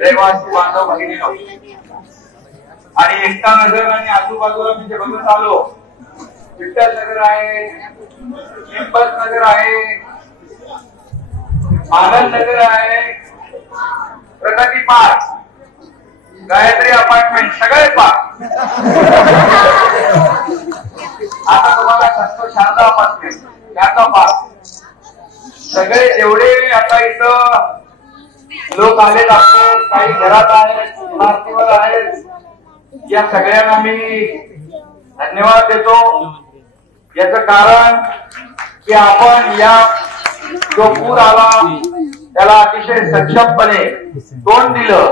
रहिवासी बांधव भगिनींनो आणि एकता नगर आणि आजूबाजूला मी जे बघत आलो, विठ्ठल नगर आहे, निंबत नगर आहे, आनंद नगर आहे, प्रगती पार्क, गायत्री अपार्टमेंट, सगळे पार्क. आता तुम्हाला संतोष शारदा अपार्टमेंट, शारदा पार्क, सगळे जेवढे आता इथं लोक आलेत आहेत, काही घरात आहेत, इमारतीवर आहेत, या सगळ्यांना मी धन्यवाद देतो. याचं कारण की आपण या जो पूर आला त्याला अतिशय सक्षमपणे तोंड दिलं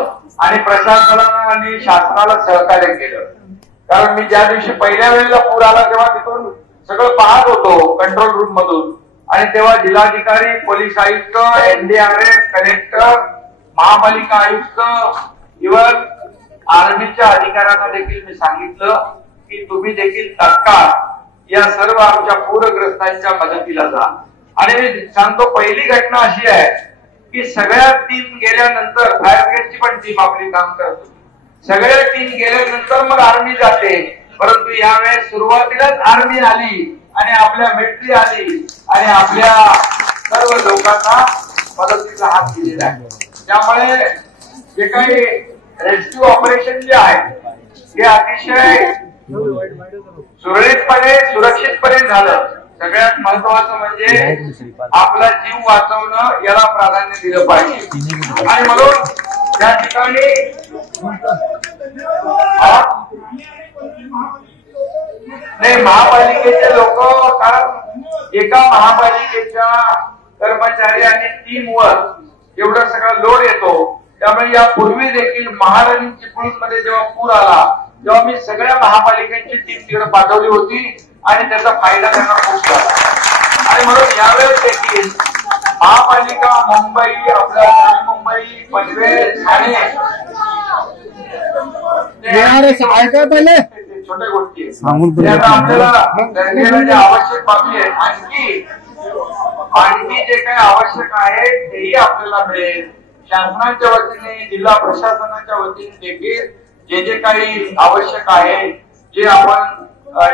आणि प्रशासनानं आणि शासनाला सहकार्य केलं. कारण मी ज्या दिवशी पहिल्या वेळेला पूर आला तेव्हा तिथून सगळं पाहत होतो कंट्रोल रूम मधून, आणि तेव्हा जिल्हाधिकारी, पोलीस आयुक्त, NDRF, कलेक्टर, महापालिका आयुक्त, इव्हन आर्मीच्या अधिकाऱ्यांना देखील मी सांगितलं की तुम्ही देखील तात्काळ या सर्व आमच्या पूरग्रस्तांच्या मदतीला जा. आणि मी सांगतो, पहिली घटना अशी आहे की सगळ्या टीम गेल्यानंतर, फायर ब्रिगेडची पण टीम आपली काम करत होती, सगळ्या टीम गेल्यानंतर मग आर्मी जाते. परंतु यावेळेस सुरुवातीलाच आर्मी आली आणि आपल्या मिलिटरी आली आणि आपल्या सर्व लोकांना मदतीचा हात दिलेला आहे. त्यामुळे जे काही रेस्क्यू ऑपरेशन जे आहे ते अतिशय सुरळीतपणे, सुरक्षितपणे झालं. सगळ्यात महत्वाचं म्हणजे आपला जीव वाचवणं, याला प्राधान्य दिलं पाहिजे. आणि म्हणून त्या ठिकाणी नाही, महापालिकेचे लोक, कारण एका महापालिकेच्या कर्मचारी आणि टीमवर एवढा सगळा लोड येतो. त्यामुळे यापूर्वी देखील महाराणी चिपळूणमध्ये जेव्हा पूर आला तेव्हा मी सगळ्या महापालिकांची टीम तिकडे पाठवली होती आणि त्याचा फायदा त्यांना खूप झाला. आणि म्हणून यावेळेस देखील महापालिका मुंबई, आपल्या मुंबई, पनवेल, ठाणे, छोट्या गोष्टी आपल्याला जे आवश्यक बाबी आहे, आणखी जे काही आवश्यक आहे तेही आपल्याला मिळेल. शासनाच्या वतीने, जिल्हा प्रशासनाच्या वतीने देखील जे जे काही आवश्यक आहे, जे आपण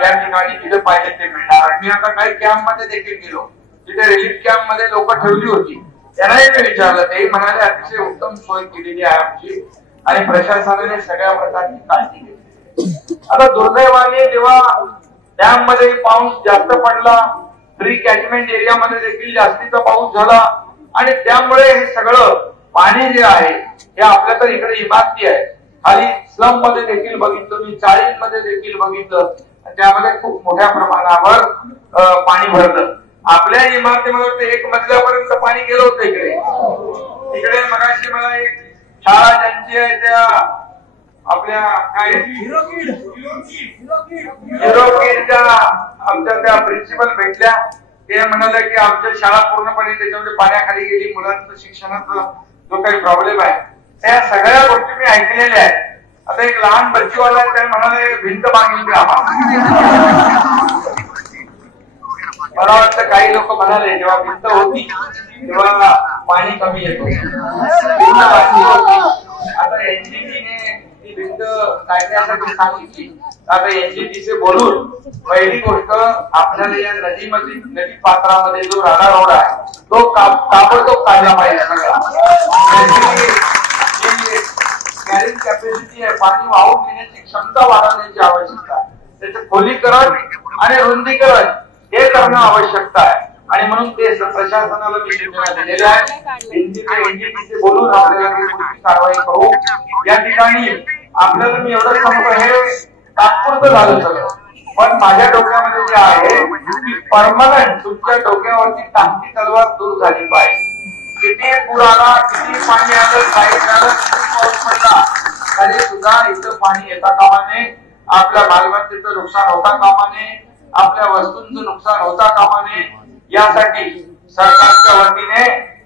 या ठिकाणी दिलं पाहिजे ते मिळणार. मी आता काही कॅम्प मध्ये देखील गेलो, तिथे रिलीफ कॅम्प मध्ये लोक ठेवली होती, त्यांनाही मी विचारलं, तेही म्हणाले अतिशय उत्तम सोय केलेली आहे आमची आणि प्रशासनाने सगळ्या प्रकारची काळजी घेतली. आता दुर्दैवाने जेव्हा डॅम मध्ये पाऊस जास्त पडला, प्री कॅचमेंट एरिया मध्ये देखील जास्तीचा पाऊस झाला आणि त्यामुळे हे सगळं पाणी जे आहे हे आपल्या तर इकडे इमारती आहे, खाली स्लम मध्ये देखील बघितलं मी, चाळींमध्ये देखील बघितलं, त्यामध्ये खूप मोठ्या प्रमाणावर पाणी भरलं. आपल्या इमारतीमध्ये 1 मजल्यापर्यंत पाणी गेलं होतं इकडे. मगाशी मला एक शाळा ज्यांची आहे त्या आपल्या काय हिरोकीडच्या आमच्या त्या प्रिन्सिपल भेटल्या, ते म्हणाले की आमच्या शाळा पूर्णपणे त्याच्यामध्ये पाण्याखाली गेली, मुलांचं शिक्षणाचा जो काही प्रॉब्लेम आहे त्या सगळ्या गोष्टी मी ऐकलेल्या आहेत. आता एक लहान बच्चीवाला आहे, त्याने म्हणाले भिंत बांधली आम्हाला. मला वाटतं काही लोक म्हणाले जेव्हा भिंत होती तेव्हा पाणी कमी येतो, आता NGTने ती भिंत काढण्यासाठी सांगितली. आता NGTचे बोलून पहिली गोष्ट आपल्याला या नदीमध्ये, नदी पात्रामध्ये जो राडा रोड आहे तो ताबडतोब काढला पाहिजे. सगळा कॅरिंग कॅपॅसिटी आहे, पाणी वाहून नेण्याची क्षमता वाढवण्याची आवश्यकता आहे. त्याचं खोलीकरण आणि रुंदीकरण हे करणं आवश्यकता आहे. आणि म्हणून ते प्रशासनाला मी सूचना दिलेल्या आहे. NGTचे बोलून आपल्याला कारवाई करू. या ठिकाणी आपल्याला मी एवढं सांगतो, हे तात्पुरतं झालं सगळं, पण माझ्या डोक्यामध्ये जे आहे की परमनंट तुमच्या डोक्यावरती टांगती तलवार दूर झाली पाहिजे. किती पूर आला, किती पाणी आलं, काही झालं, किती पाऊस पडला तरी सुद्धा इथं पाणी येता कामा नये, आपल्या मालमत्तेचं नुकसान होता कामा नये, आपल्या वस्तूंचं नुकसान होता कामा नये. यासाठी सरकारच्या वतीने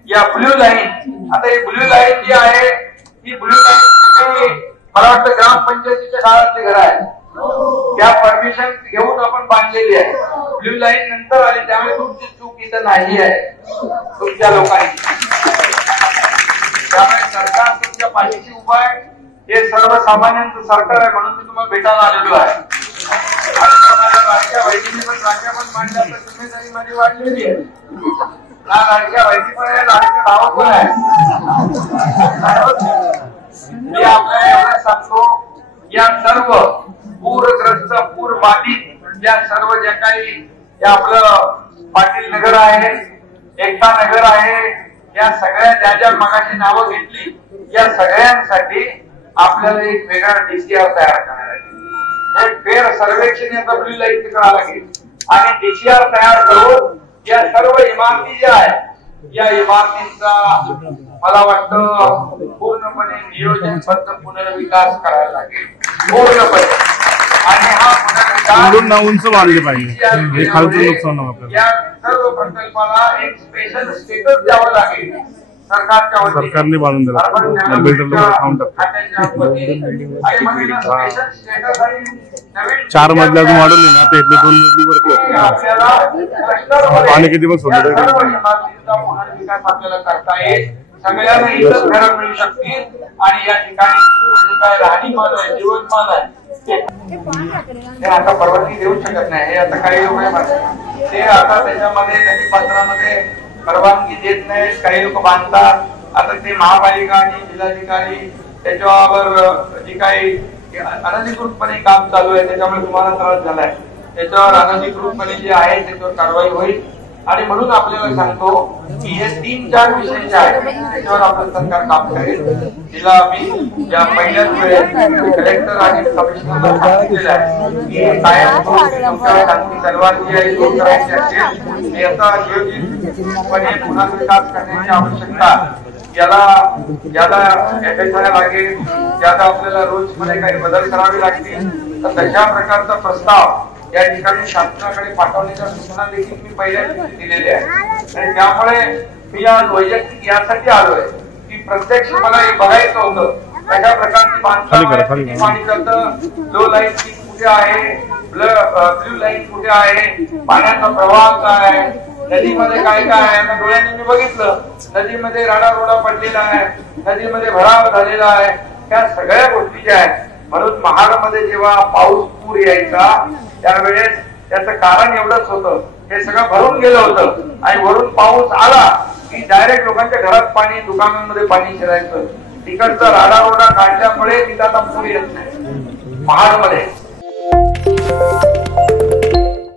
या ब्ल्यू लाईन, आता ही ब्ल्यू लाईन जी आहे ही ब्ल्यू लाईन मला वाटतं ग्रामपंचायतीच्या काळातले घर आहे, त्या परमिशन घेऊन आपण बांधलेली आहे. ब्ल्यू लाईन नंतर आली, त्यामुळे तुमची चूक इथं नाही आहे तुमच्या लोकांची. त्यामुळे सरकार तुमच्या पाठीशी उभा आहे. हे सर्वसामान्यांचं सरकार आहे, म्हणून मी तुम्हाला भेटायला आलेलो आहे. लाडक्या बहिणीने पण राख्या पण मांडल्या तर जिम्मेदारी माझी वाढलेली आहे. लाडक्या बहिणी पण आहे, लाडके भाव पण आहे. मी आपल्याला एवढं सांगतो, या सर्व पूरग्रस्त पूर बाधित या सर्व ज्या काही आपलं पाटील नगर आहे, एकता नगर आहे, या सगळ्या ज्या ज्या मगाशी नावं घेतली, या सगळ्यांसाठी आपल्याला एक वेगळा डीसीआर तयार करायला लागेल. एक फेर सर्वेक्षण याचा ब्ल्यू लाईन करावं लागेल आणि डीसीआर तयार करून या सर्व इमारती ज्या आहेत, या इमारतींचा मला वाटतं पूर्णपणे नियोजनबद्ध पुनर्विकास करायला लागेल पूर्णपणे. आणि हा पुनर्विकास उंच मानले पाहिजे, खालचं नुकसान आपल्याला. या सर्व प्रकल्पाला एक स्पेशल स्टेटस द्यावं लागेल सरकारने बांधून दिला. बिल्डरला खाऊन टाकतो. 4 मजले अजून वाढवले ना, आता इथले 2 मजली वरती पाणी किती पण सोडलं पुनर्विकास आपल्याला करता येईल. सगळ्यांना इथंच घरं मिळू शकतील आणि या ठिकाणी काय राहणीमान आहे, जीवनमान आहे, ते आता परवानगी देऊ शकत नाही. हे आता काही लोक म्हणतात ते आता त्याच्यामध्ये नदीपात्रामध्ये परवानगी देत नाहीत, काही लोक बांधतात. आता ते महापालिका आणि जिल्हाधिकारी त्याच्यावर जी काही अनधिकृतपणे काम चालू आहे त्याच्यामुळे तुम्हाला त्रास झालाय, त्याच्यावर अनधिकृतपणे जे आहे त्याच्यावर कारवाई होईल. आणि म्हणून आपल्याला सांगतो की हे 3-4 विषय जे आहेत त्याच्यावर आपलं सरकार काम करेल. तिला मी या पहिल्याच वेळेस कलेक्टर आणि कमिशनरला सांगितलेलं आहे की कायम तलवार जी आहे ती करायची असेल, याचा नियोजितपणे पुनर्विकास करण्याची आवश्यकता याला FSI लागेल, याला आपल्याला रूल्स मध्ये काही बदल करावे लागतील. तर तशा प्रकारचा प्रस्ताव या ठिकाणी शासनाकडे पाठवण्याच्या सूचना देखील मी पहिल्या दिवशी दिलेल्या आहे. आणि त्यामुळे मी आज वैयक्तिक यासाठी आलोय की प्रत्यक्ष मला हे बघायचं होतं कशा प्रकारची बांधकाम पाणी करतं, लो लाईन कुठे आहे, ब्ल्यू लाईन कुठे आहे, पाण्याचा प्रवाह काय आहे, नदीमध्ये काय काय आहे. डोळ्यांनी मी बघितलं, नदीमध्ये राडारोडा पडलेला आहे, नदीमध्ये भराव झालेला आहे, त्या सगळ्या गोष्टी ज्या आहेत. म्हणून महाडमध्ये जेव्हा पाऊस पूर यायचा त्यावेळेस त्याचं कारण एवढंच होतं, हे सगळं भरून गेलं होतं आणि वरून पाऊस आला की डायरेक्ट लोकांच्या घरात पाणी, दुकानांमध्ये पाणी शिरायचं. तिकडचा राडारोडा काढल्यामुळे तिथं आता पूर येत नाही महाडमध्ये.